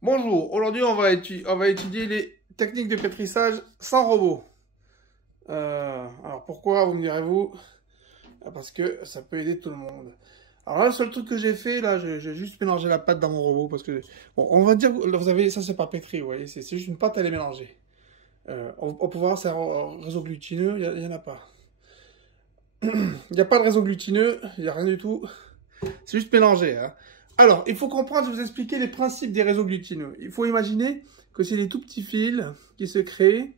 Bonjour, aujourd'hui on va étudier les techniques de pétrissage sans robot. Alors pourquoi, vous me direz-vous? Parce que ça peut aider tout le monde. Alors là, le seul truc que j'ai fait, là, j'ai juste mélangé la pâte dans mon robot parce que, bon, on va dire, vous avez, ça c'est pas pétri, vous voyez, c'est juste une pâte, elle est mélangée. On peut voir, c'est un réseau glutineux, il y en a pas. Il n'y a pas de réseau glutineux, il n'y a rien du tout. C'est juste mélangé, hein. Alors, il faut comprendre, je vais vous expliquer les principes des réseaux glutineux. Il faut imaginer que c'est des tout petits fils qui se créent,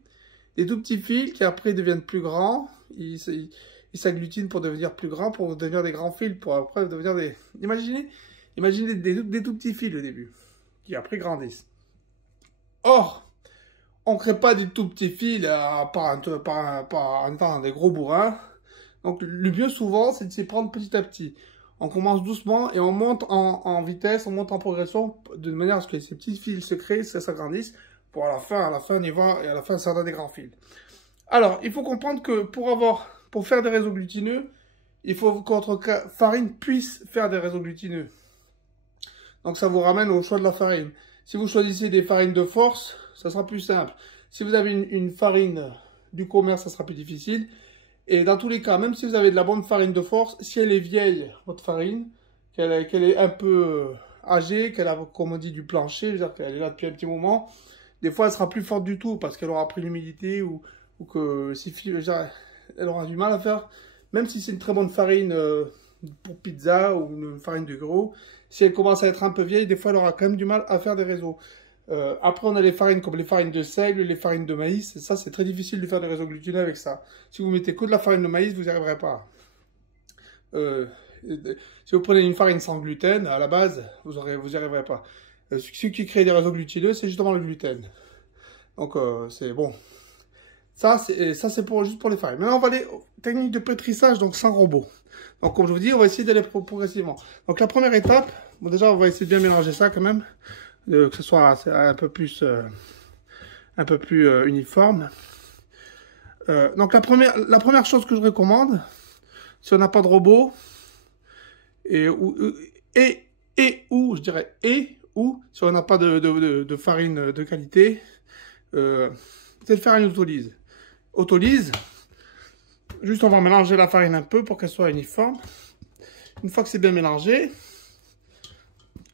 des tout petits fils qui après deviennent plus grands, ils s'agglutinent pour devenir plus grands, pour devenir des grands fils, pour après devenir des... Imaginez des tout petits fils au début, qui après grandissent. Or, on ne crée pas des tout petits fils en étant des gros bourrins. Donc, le mieux souvent, c'est de s'y prendre petit à petit. On commence doucement et on monte en vitesse, on monte en progression, de manière à ce que ces petits fils se créent, ça s'agrandisse, pour à la fin, on y va, et à la fin, ça donne des grands fils. Alors, il faut comprendre que pour faire des réseaux glutineux, il faut que votre farine puisse faire des réseaux glutineux. Donc, ça vous ramène au choix de la farine. Si vous choisissez des farines de force, ça sera plus simple. Si vous avez une farine du commerce, ça sera plus difficile. Et dans tous les cas, même si vous avez de la bonne farine de force, si elle est vieille, votre farine, qu'elle est un peu âgée, qu'elle a, comme on dit, du plancher, c'est-à-dire qu'elle est là depuis un petit moment, des fois elle sera plus forte du tout parce qu'elle aura pris l'humidité ou que elle aura du mal à faire. Même si c'est une très bonne farine pour pizza ou une farine de gros, si elle commence à être un peu vieille, des fois elle aura quand même du mal à faire des réseaux. Après, on a les farines comme les farines de seigle, les farines de maïs. Et ça, c'est très difficile de faire des réseaux glutineux avec ça. Si vous mettez que de la farine de maïs, vous n'y arriverez pas. Si vous prenez une farine sans gluten, à la base, vous n'y arriverez pas. Ce qui crée des réseaux glutineux, c'est justement le gluten. Donc, c'est bon. Ça, c'est juste pour les farines. Maintenant, on va aller aux techniques de pétrissage, donc sans robot. Donc, comme je vous dis, on va essayer d'aller progressivement. Donc, la première étape, bon, déjà, on va essayer de bien mélanger ça quand même. Que ce soit un peu plus uniforme. Donc la première chose que je recommande, si on n'a pas de robot, ou si on n'a pas de farine de qualité, c'est de faire une autolyse. Autolyse, juste on va mélanger la farine un peu pour qu'elle soit uniforme. Une fois que c'est bien mélangé,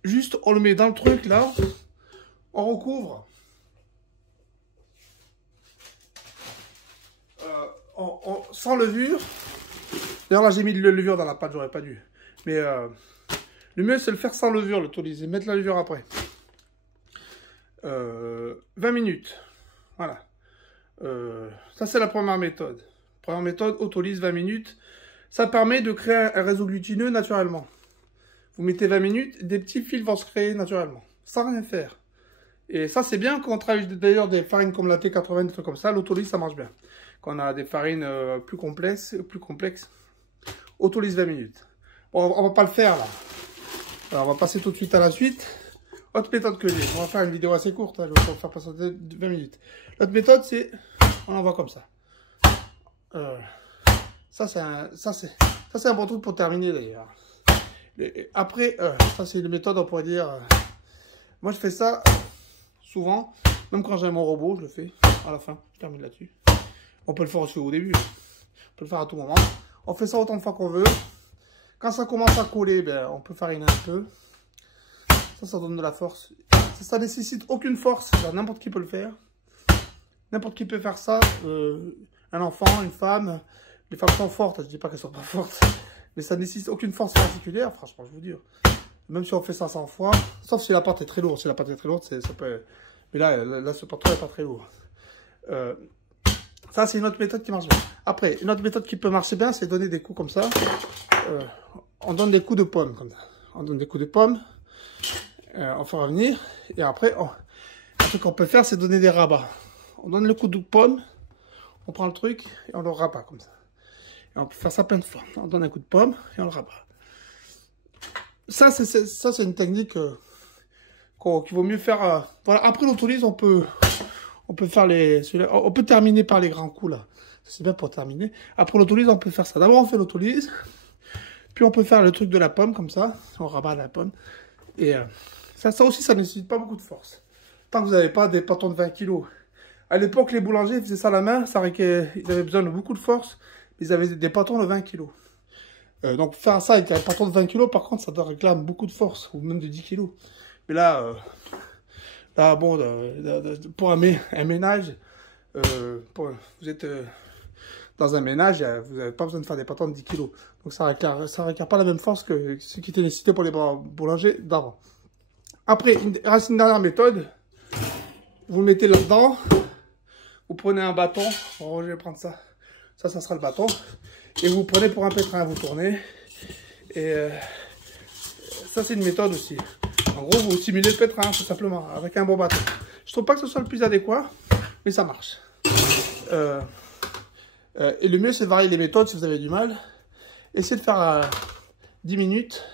juste on le met dans le truc là, on recouvre. Sans levure. D'ailleurs là j'ai mis de la levure dans la pâte, j'aurais pas dû. Mais le mieux c'est de le faire sans levure, l'autolyse, et mettre la levure après. 20 minutes. Voilà. Ça c'est la première méthode. Première méthode, autolyse 20 minutes. Ça permet de créer un réseau glutineux naturellement. Vous mettez 20 minutes, des petits fils vont se créer naturellement, sans rien faire. Et ça c'est bien quand on travaille d'ailleurs des farines comme la T80, des trucs comme ça, l'autolyse ça marche bien. Quand on a des farines plus complexes, autolyse 20 minutes. Bon, on va pas le faire là. Alors, on va passer tout de suite à la suite. Autre méthode que j'ai, on va faire une vidéo assez courte, hein, je vais faire passer 20 minutes. L'autre méthode c'est, on envoie comme ça. Ça c'est un bon truc pour terminer d'ailleurs. Après, ça c'est une méthode, on pourrait dire. Moi je fais ça souvent, même quand j'ai mon robot, je le fais à la fin, je termine là-dessus. On peut le faire aussi au début, on peut le faire à tout moment. On fait ça autant de fois qu'on veut. Quand ça commence à coller, ben, on peut fariner un peu. Ça donne de la force. Ça nécessite aucune force, n'importe qui peut le faire. N'importe qui peut faire ça. Un enfant, une femme. Les femmes sont fortes, je dis pas qu'elles sont pas fortes. Mais ça nécessite aucune force particulière, franchement, je vous dis. Même si on fait ça 100 fois, sauf si la pâte est très lourde. Si la pâte est très lourde, ça peut... Mais là ce pâte n'est pas très lourd. Ça, c'est une autre méthode qui marche bien. Après, une autre méthode qui peut marcher bien, c'est donner des coups comme ça. On donne des coups de pomme, comme ça. On donne des coups de pomme. On fait revenir. Et après, un truc qu'on peut faire, c'est donner des rabats. On donne le coup de pomme, on prend le truc et on le rabat comme ça. Et on peut faire ça plein de fois. On donne un coup de pomme et on le rabat. Ça, c'est une technique qu'il vaut mieux faire. Voilà. Après l'autolyse, on peut faire on peut terminer par les grands coups là. C'est bien pour terminer. Après l'autolyse, on peut faire ça. D'abord, on fait l'autolyse. Puis on peut faire le truc de la pomme comme ça. On rabat la pomme. Et Ça aussi, ça ne nécessite pas beaucoup de force. Tant que vous n'avez pas des pâtons de 20 kg. À l'époque, les boulangers faisaient ça à la main. Ils avaient besoin de beaucoup de force. Mais ils avaient des pâtons de 20 kg. Donc faire ça avec un pâton de 20 kg, par contre, ça doit réclamer beaucoup de force. Ou même de 10 kg. Mais là, bon, pour un ménage, vous êtes dans un ménage, vous n'avez pas besoin de faire des pâtons de 10 kg. Donc ça réclame pas la même force que ce qui était nécessité pour les boulangers d'avant. Après, une dernière méthode. Vous le mettez là-dedans. Vous prenez un bâton. Bon, je vais prendre ça. Ça sera le bâton. Et vous prenez pour un pétrin, vous tournez. Et ça, c'est une méthode aussi. En gros, vous simulez le pétrin, tout simplement, avec un bon bâton. Je trouve pas que ce soit le plus adéquat, mais ça marche. Et le mieux, c'est de varier les méthodes si vous avez du mal. Essayez de faire 10 minutes.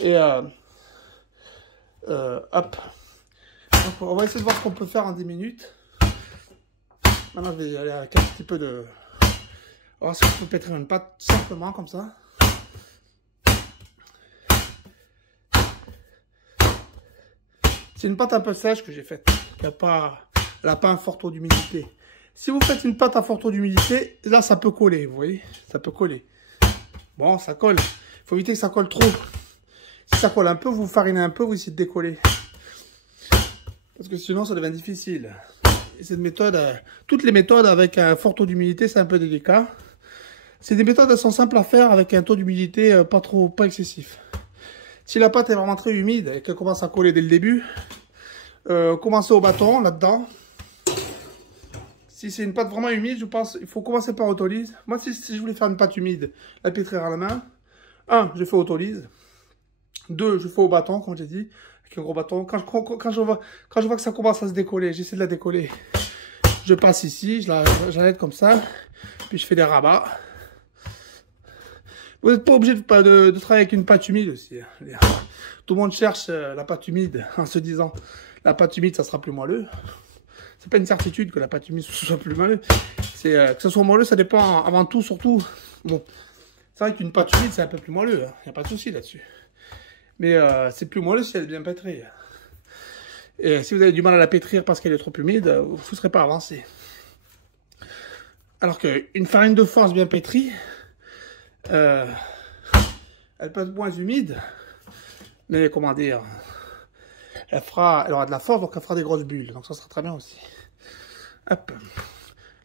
Et hop. Donc, on va essayer de voir ce qu'on peut faire en 10 minutes. Maintenant, je vais aller avec un petit peu de... On va voir si on peut pétrir une pâte simplement, comme ça. C'est une pâte un peu sèche que j'ai faite. Elle n'a pas un fort taux d'humidité. Si vous faites une pâte à fort taux d'humidité, là, ça peut coller, vous voyez. Ça peut coller. Bon, ça colle. Il faut éviter que ça colle trop. Si ça colle un peu, vous farinez un peu, vous essayez de décoller. Parce que sinon, ça devient difficile. Et cette méthode, toutes les méthodes avec un fort taux d'humidité, c'est un peu délicat. C'est des méthodes, elles sont simples à faire avec un taux d'humidité pas excessif. Si la pâte est vraiment très humide et qu'elle commence à coller dès le début, commencez au bâton, là-dedans. Si c'est une pâte vraiment humide, je pense il faut commencer par autolyse. Moi, si je voulais faire une pâte humide, la pétrir à la main, 1, je fais autolyse. 2, je fais au bâton, comme j'ai dit. Un gros bâton. Quand je vois que ça commence à se décoller, j'essaie de la décoller. Je passe ici, j'arrête comme ça, puis je fais des rabats. Vous n'êtes pas obligé de travailler avec une pâte humide aussi. Tout le monde cherche la pâte humide en se disant la pâte humide, ça sera plus moelleux. C'est pas une certitude que la pâte humide soit plus moelleux. Que ce soit moelleux, ça dépend avant tout, surtout. Bon, c'est vrai qu'une pâte humide, c'est un peu plus moelleux. Il n'y a pas de souci là-dessus. Mais c'est plus moelleux si elle est bien pétrie. Et si vous avez du mal à la pétrir parce qu'elle est trop humide, vous ne serez pas avancé. Alors qu'une farine de force bien pétrie, elle peut être moins humide, mais comment dire, elle aura de la force, donc elle fera des grosses bulles. Donc ça sera très bien aussi. Hop.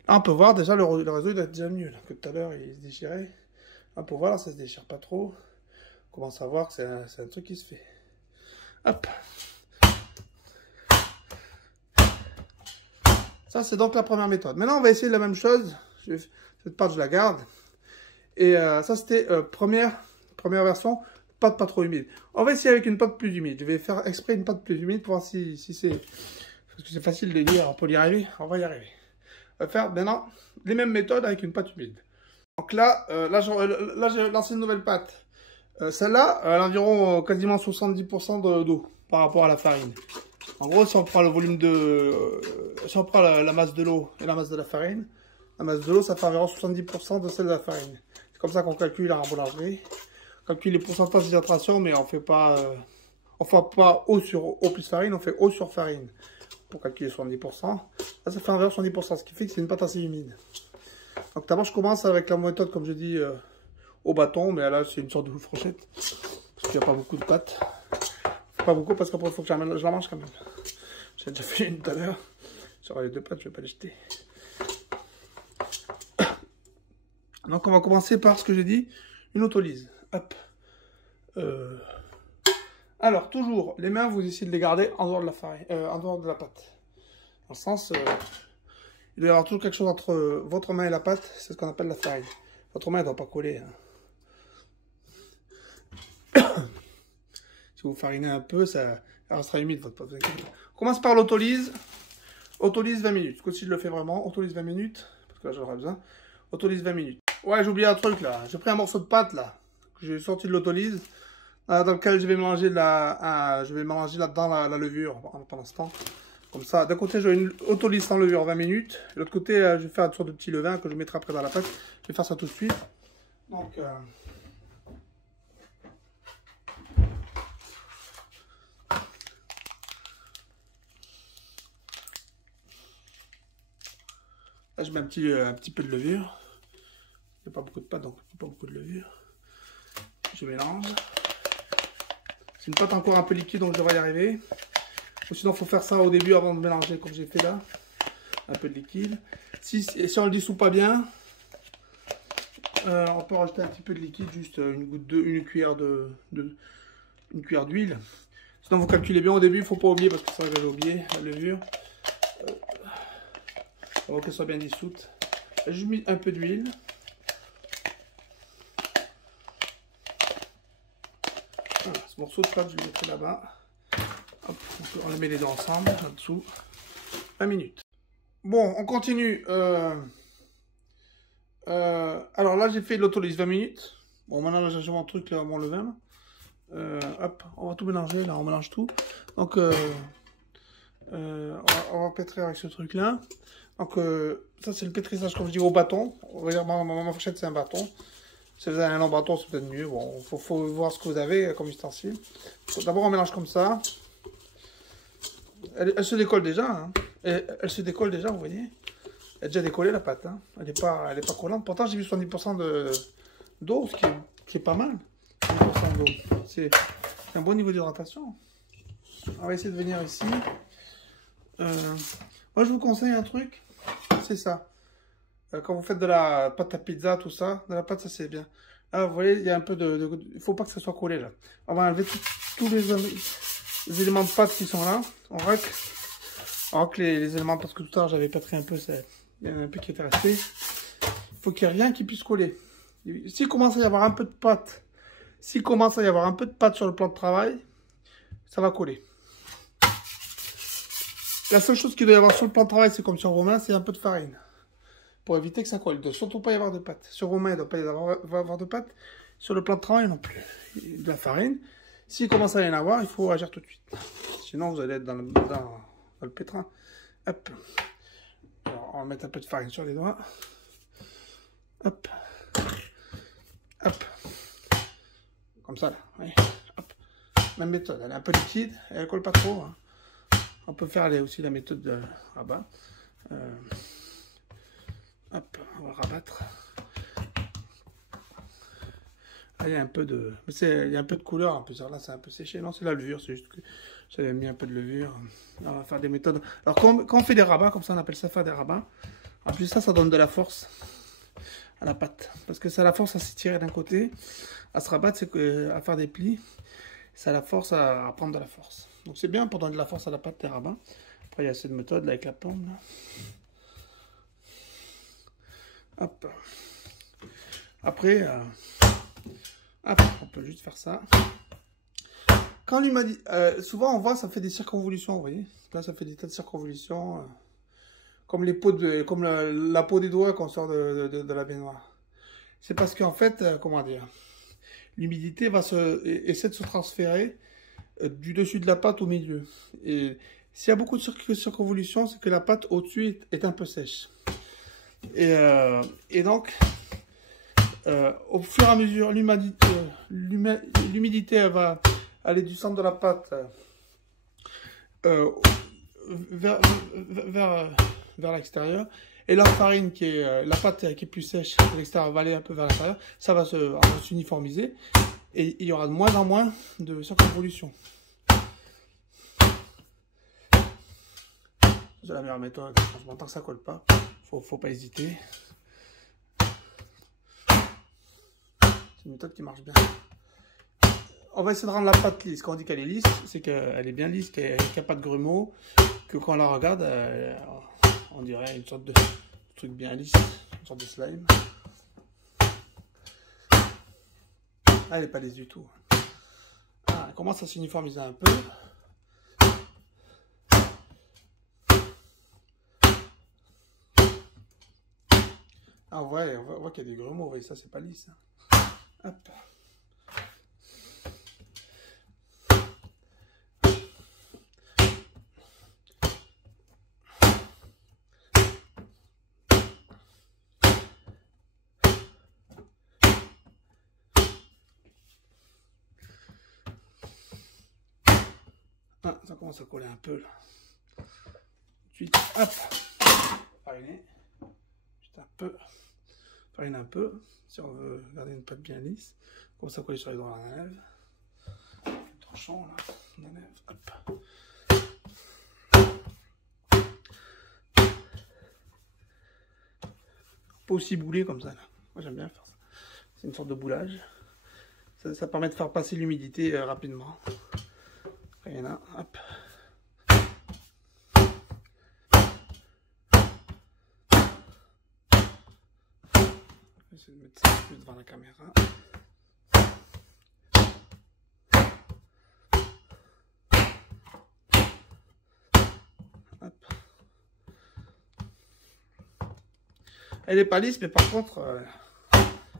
Là, on peut voir déjà le réseau il est déjà mieux là, que tout à l'heure il se déchirait. Là, on peut voir, là, ça se déchire pas trop. On commence à voir que c'est un truc qui se fait. Hop. Ça, c'est donc la première méthode. Maintenant, on va essayer la même chose. Cette pâte, je la garde. Et ça, c'était première version, pâte pas trop humide. On va essayer avec une pâte plus humide. Je vais faire exprès une pâte plus humide pour voir si c'est... Parce que c'est facile de lire, on peut y arriver. On va y arriver. On va faire maintenant les mêmes méthodes avec une pâte humide. Donc là, j'ai lancé une nouvelle pâte. Celle-là, elle a environ quasiment 70% d'eau par rapport à la farine. En gros, si on prend le volume si on prend la masse de l'eau et la masse de la farine, la masse de l'eau, ça fait environ 70% de celle de la farine. C'est comme ça qu'on calcule en boulangerie. On calcule les pourcentages d'hydratation, mais on fait pas eau sur eau plus farine, on fait eau sur farine pour calculer 70%. Là, ça fait environ 70%, ce qui fait que c'est une pâte assez humide. Donc d'abord, je commence avec la méthode, comme je dis, au bâton, mais là, c'est une sorte de fourchette, parce qu'il n'y a pas beaucoup de pâte. Pas beaucoup, parce qu'après, il faut que je la mange quand même. J'ai déjà fait une tout à l'heure. J'aurai les deux pâtes, je ne vais pas les jeter. Donc, on va commencer par ce que j'ai dit, une autolyse. Hop. Alors, toujours, les mains, vous essayez de les garder en dehors de la farine, en dehors de la pâte. Dans le sens, il doit y avoir toujours quelque chose entre votre main et la pâte, c'est ce qu'on appelle la farine. Votre main ne doit pas coller. Si vous farinez un peu, ça restera humide votre pâte. On commence par l'autolyse. Autolyse 20 minutes. Ce si je le fais vraiment, autolyse 20 minutes. Parce que là, j'en aurai besoin. Autolyse 20 minutes. Ouais, j'ai oublié un truc là. J'ai pris un morceau de pâte là. Que j'ai sorti de l'autolyse. Dans lequel je vais mélanger là-dedans la levure pendant ce temps. Comme ça, d'un côté, j'ai une autolyse sans levure 20 minutes. De l'autre côté, je vais faire une sorte de petit levain que je mettrai après dans la pâte. Je vais faire ça tout de suite. Donc, Là, je mets un petit peu de levure. Il n'y a pas beaucoup de pâte, donc pas beaucoup de levure. Je mélange. C'est une pâte encore un peu liquide, donc je devrais y arriver. Ou sinon, il faut faire ça au début avant de mélanger, comme j'ai fait là. Un peu de liquide. Si on le dissout pas bien, on peut rajouter un petit peu de liquide, juste une cuillère d'huile. Sinon, vous calculez bien au début, il ne faut pas oublier, parce que ça, j'avais oublié la levure. Avant qu'elle soit bien dissoute. J'ai mis un peu d'huile. Voilà, ce morceau de pâte, je le mettrai là-bas. On les met les deux ensemble, là-dessous. 20 minutes. Bon, on continue. Alors là, j'ai fait l'autolyse 20 minutes. Bon, maintenant, là, j'ai mon truc, là, mon levain. Hop, on va tout mélanger, là, on mélange tout. Donc, on va pétrir avec ce truc-là. Donc, ça, c'est le pétrissage, comme je dis, au bâton. On va dire, ma fourchette, c'est un bâton. Si vous avez un long bâton, c'est peut-être mieux. Bon, faut voir ce que vous avez comme ustensile. D'abord, on mélange comme ça. Elle se décolle déjà. Hein. Elle se décolle déjà, vous voyez. Elle est déjà décollée, la pâte. Hein. Elle n'est pas collante. Pourtant, j'ai mis 70% d'eau, ce qui est pas mal. 70% d'eau. C'est un bon niveau d'hydratation. On va essayer de venir ici. Moi, je vous conseille un truc. C'est ça. Quand vous faites de la pâte à pizza, tout ça, de la pâte, ça c'est bien. Là, vous voyez, il y a un peu il ne faut pas que ça soit collé là. On va enlever tous les éléments de pâte qui sont là. On racle les éléments parce que tout à l'heure j'avais pétri un peu, il y en a un peu qui était resté. Il faut qu'il n'y ait rien qui puisse coller. S'il commence à y avoir un peu de pâte, sur le plan de travail, ça va coller. La seule chose qu'il doit y avoir sur le plan de travail, c'est comme sur vos mains, c'est un peu de farine. Pour éviter que ça colle. Il ne doit surtout pas y avoir de pâte. Sur vos mains, il ne doit pas y avoir de pâte. Sur le plan de travail non plus. De la farine. S'il commence à y en avoir, il faut agir tout de suite. Sinon, vous allez être dans le pétrin. Hop. Alors, on va mettre un peu de farine sur les doigts. Hop. Hop. Comme ça, là. Oui. Hop. Même méthode. Elle est un peu liquide. Elle ne colle pas trop. Hein. On peut faire aussi la méthode de rabat. Hop, on va rabattre. Ah, il y a un peu de, il y a un peu de couleur un peu. Là, c'est un peu séché. Non, c'est la levure. C'est juste que j'avais mis un peu de levure. Alors, on va faire des méthodes. Alors, quand on fait des rabats, comme ça, on appelle ça faire des rabats. En plus, ça donne de la force à la pâte, parce que ça a la force à s'étirer d'un côté, à se rabattre, à faire des plis. Ça a la force à prendre de la force. Donc, c'est bien pour donner de la force à la pâte des rabats. Après, il y a cette méthode là avec la pomme. Là. Hop. Après, hop, on peut juste faire ça. Quand lui m'a dit, souvent on voit ça fait des circonvolutions, vous voyez. Là, ça fait des tas de circonvolutions, comme les peaux comme la peau des doigts qu'on sort de la baignoire. C'est parce qu'en fait, comment dire, l'humidité essaie de se transférer du dessus de la pâte au milieu. Et s'il y a beaucoup de circonvolutions, c'est que la pâte au-dessus est un peu sèche. Et donc, au fur et à mesure, l'humidité va aller du centre de la pâte vers l'extérieur. Et la farine, la pâte qui est plus sèche de l'extérieur, va aller un peu vers l'intérieur. Ça va s'uniformiser. Et il y aura de moins en moins de circonvolutions. C'est la meilleure méthode. Franchement, tant que ça colle pas, faut pas hésiter. C'est une méthode qui marche bien. On va essayer de rendre la pâte lisse. Quand on dit qu'elle est lisse, c'est qu'elle est bien lisse, qu'elle n'a pas de grumeaux, que quand on la regarde, on dirait une sorte de truc bien lisse, une sorte de slime. Ah, elle n'est pas lisse du tout. Ah, elle commence à s'uniformiser un peu. Ah ouais, on voit qu'il y a des grumeaux, vous voyez, ça c'est pas lisse. Hop. Ah, ça commence à coller un peu là. Ensuite, hop, fariné. farine un peu, si on veut garder une pâte bien lisse. Comme ça, coller sur les doigts, on enlève. Tranchant, là, on enlève. Hop. On peut aussi bouler comme ça, là. Moi, j'aime bien faire ça. C'est une sorte de boulage. Ça permet de faire passer l'humidité rapidement. Après, il y en a, hop. Je vais essayer de mettre ça plus devant la caméra. Hop. Elle n'est pas lisse, mais par contre,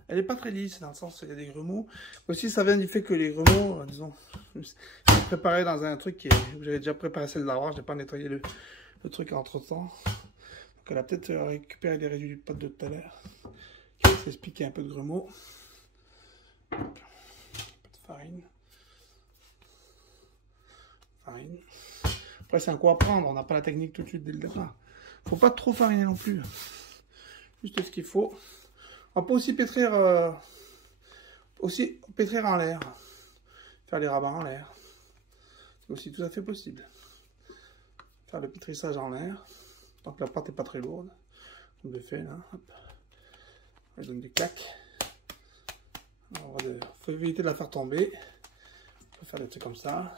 elle n'est pas très lisse, dans le sens où il y a des grumeaux. Aussi, ça vient du fait que les grumeaux, disons, j'ai préparé dans un truc où j'avais déjà préparé celle d'avant, je n'ai pas nettoyé le truc entre temps. Donc elle a peut-être récupéré les résidus de pâte de tout à l'heure. Qui va s'expliquer un peu de grumeaux. Un peu de farine. Farine. Après, c'est un coup à prendre, on n'a pas la technique tout de suite dès le départ. Faut pas trop fariner non plus. Juste ce qu'il faut. On peut aussi pétrir en l'air. Faire les rabats en l'air. C'est aussi tout à fait possible. Faire le pétrissage en l'air. Tant que la pâte n'est pas très lourde. Comme je fais là. Hop. Je donne des claques. Il faut éviter de la faire tomber. On peut faire des trucs comme ça.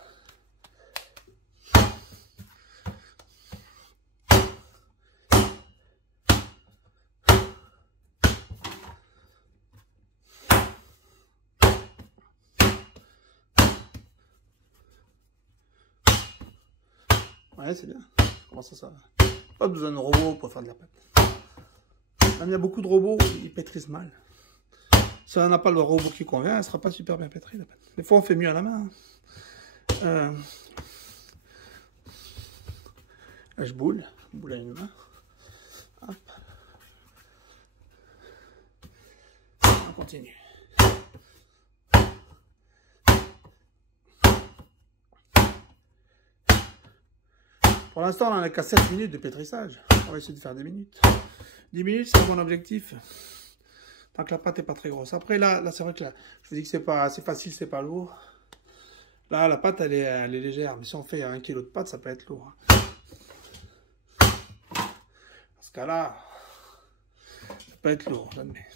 Ouais, c'est bien. Comment ça va? Pas besoin de robot pour faire de la pâte. Même il y a beaucoup de robots, ils pétrissent mal. Si on n'a pas le robot qui convient, elle ne sera pas super bien pétrie la pâte. Des fois, on fait mieux à la main. Là, je boule à une main. Hop. On continue. Pour l'instant, on n'en a qu'à 7 minutes de pétrissage. On va essayer de faire 10 minutes. 10 minutes, c'est mon objectif. Tant que la pâte n'est pas très grosse. Après, là c'est vrai que là, je vous dis que c'est pas assez facile, c'est pas lourd. Là, la pâte, elle est légère. Mais si on fait 1 kg de pâte, ça peut être lourd. Dans ce cas-là, ça peut être lourd, j'admets.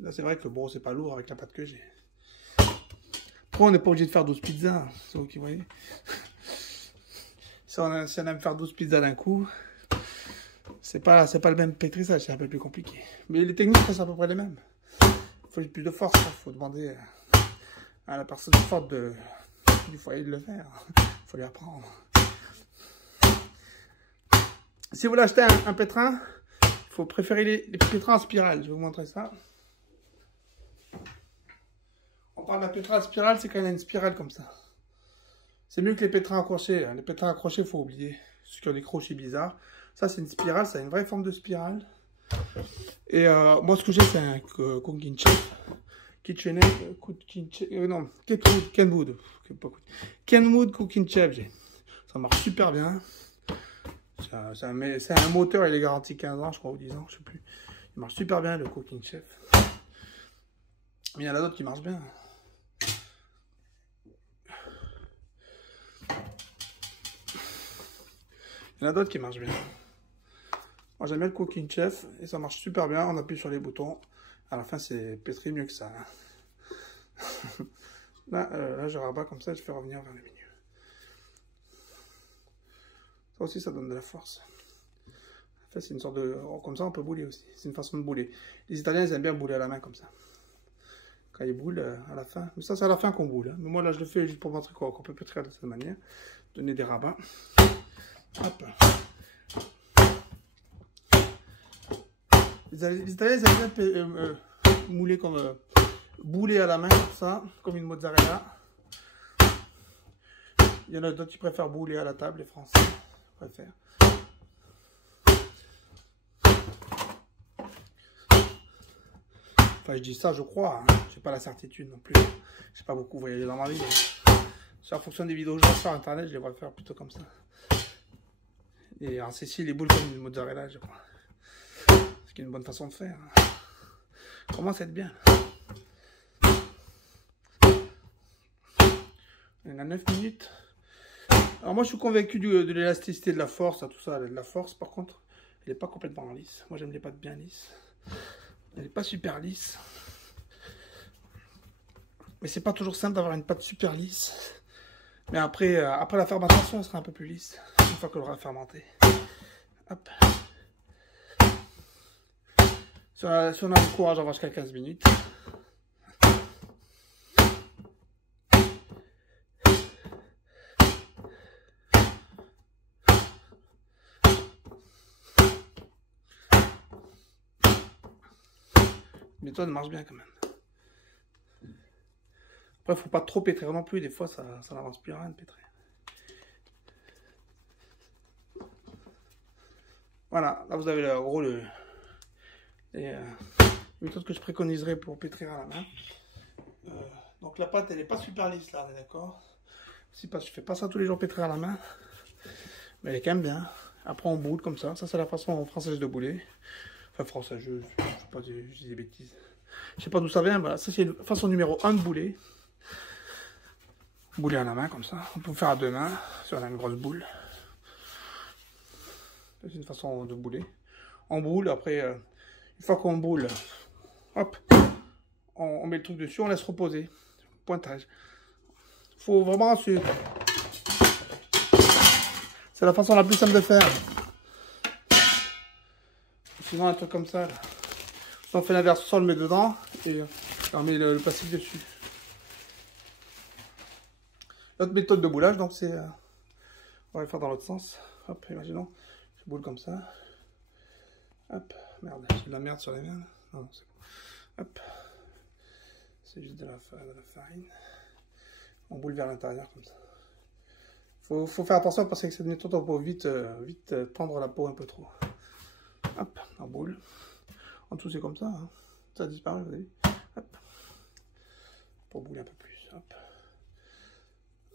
Là, c'est vrai que bon, c'est pas lourd avec la pâte que j'ai. Après, on n'est pas obligé de faire 12 pizzas. C'est vous qui voyez. Si on aime faire 12 pizzas d'un coup, c'est pas le même pétrissage, c'est un peu plus compliqué. Mais les techniques sont à peu près les mêmes. Il faut plus de force, il faut demander à la personne forte du foyer de le faire. Il faut lui apprendre. Si vous voulez acheter un pétrin, il faut préférer les pétrins en spirale. Je vais vous montrer ça. On parle d'un pétrin en spirale, c'est quand il y a une spirale comme ça. C'est mieux que les pétrins accrochés. Les pétrins accrochés, il faut oublier. Ceux qui ont des crochets bizarres. Ça, c'est une spirale. Ça a une vraie forme de spirale. Et moi, ce que j'ai, c'est un Cooking Chef. Kenwood Cooking Chef. Ça marche super bien. C'est un moteur, il est garanti 15 ans, je crois, ou 10 ans, je sais plus. Il marche super bien, le Cooking Chef. Mais il y en a d'autres qui marchent bien. Il y en a d'autres qui marchent bien. Moi j'aime bien le Cooking Chef et ça marche super bien. On appuie sur les boutons. À la fin c'est pétri mieux que ça. Là je rabats comme ça, je fais revenir vers le milieu. Ça aussi ça donne de la force. En fait c'est une sorte de... Comme ça on peut bouler aussi. C'est une façon de bouler. Les Italiens ils aiment bien bouler à la main comme ça. Quand ils boulent à la fin. Mais ça c'est à la fin qu'on boule. Hein. Mais moi là je le fais juste pour montrer qu'on peut pétrir de cette manière. Donner des rabats. Hop. Les Italiens ils aiment bien mouler comme bouler à la main comme ça, comme une mozzarella. Il y en a d'autres qui préfèrent bouler à la table, les Français préfèrent. Enfin je dis ça je crois, hein. Je n'ai pas la certitude non plus. Je n'ai pas beaucoup voyagé dans ma vie. En fonction des vidéos que je vois sur internet, je les vois faire plutôt comme ça. Et en Sicile, les boules comme une mozzarella, je crois. qui est une bonne façon de faire. Commence à être bien. On a 9 minutes. Alors moi je suis convaincu de l'élasticité, de la force, tout ça. De la force par contre, elle n'est pas complètement lisse. Moi j'aime les pâtes bien lisses. Elle n'est pas super lisse. Mais c'est pas toujours simple d'avoir une pâte super lisse. Mais après la fermentation, elle sera un peu plus lisse. Une fois qu'elle aura fermenté. Hop. Si on a le courage, on va jusqu'à 15 minutes. La méthode marche bien quand même. Après, il ne faut pas trop pétrir non plus. Des fois, ça n'avance plus rien de pétrir. Voilà, là vous avez en gros les méthodes que je préconiserais pour pétrir à la main. Donc la pâte, elle n'est pas super lisse là, on est d'accord. Si pas, je fais pas ça tous les jours pétrir à la main. Mais elle est quand même bien. Après on boule comme ça. Ça c'est la façon française de bouler. Enfin française, je sais pas, je dis des bêtises. Je sais pas d'où ça vient. Voilà. Ça c'est la façon numéro 1 de bouler. Bouler à la main comme ça. On peut faire à deux mains si on a une grosse boule. C'est une façon de bouler. On boule, après, une fois qu'on boule, hop, on met le truc dessus, on laisse reposer. Pointage. Faut vraiment... C'est la façon la plus simple de faire. Sinon, un truc comme ça, là. On fait l'inverse, on le met dedans et on met le plastique dessus. L'autre méthode de boulage, donc c'est... on va le faire dans l'autre sens. Hop, imaginons, je boule comme ça. Hop, merde, j'ai de la merde sur les mains. Non, c'est bon. Hop, c'est juste de la farine. On boule vers l'intérieur comme ça. Faut faire attention parce que cette méthode, on peut vite tendre la peau un peu trop. Hop, on boule. En dessous, c'est comme ça. Hein. Ça a disparu, vous avez vu. Hop. Pour bouler un peu plus. Hop.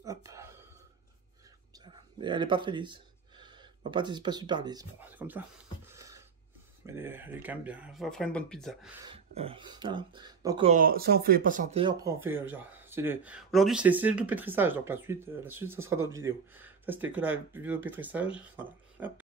Hop. Comme ça. Et elle n'est pas très lisse. Ma pâte, c'est pas super lisse. Bon, c'est comme ça. Mais elle est quand même bien. On va faire une bonne pizza. Voilà. Donc, ça, on fait patienter. Après, on fait... Aujourd'hui, c'est le pétrissage. Donc, la suite, ça sera dans d'autres vidéos. Ça, c'était que la vidéo pétrissage. Voilà. Hop.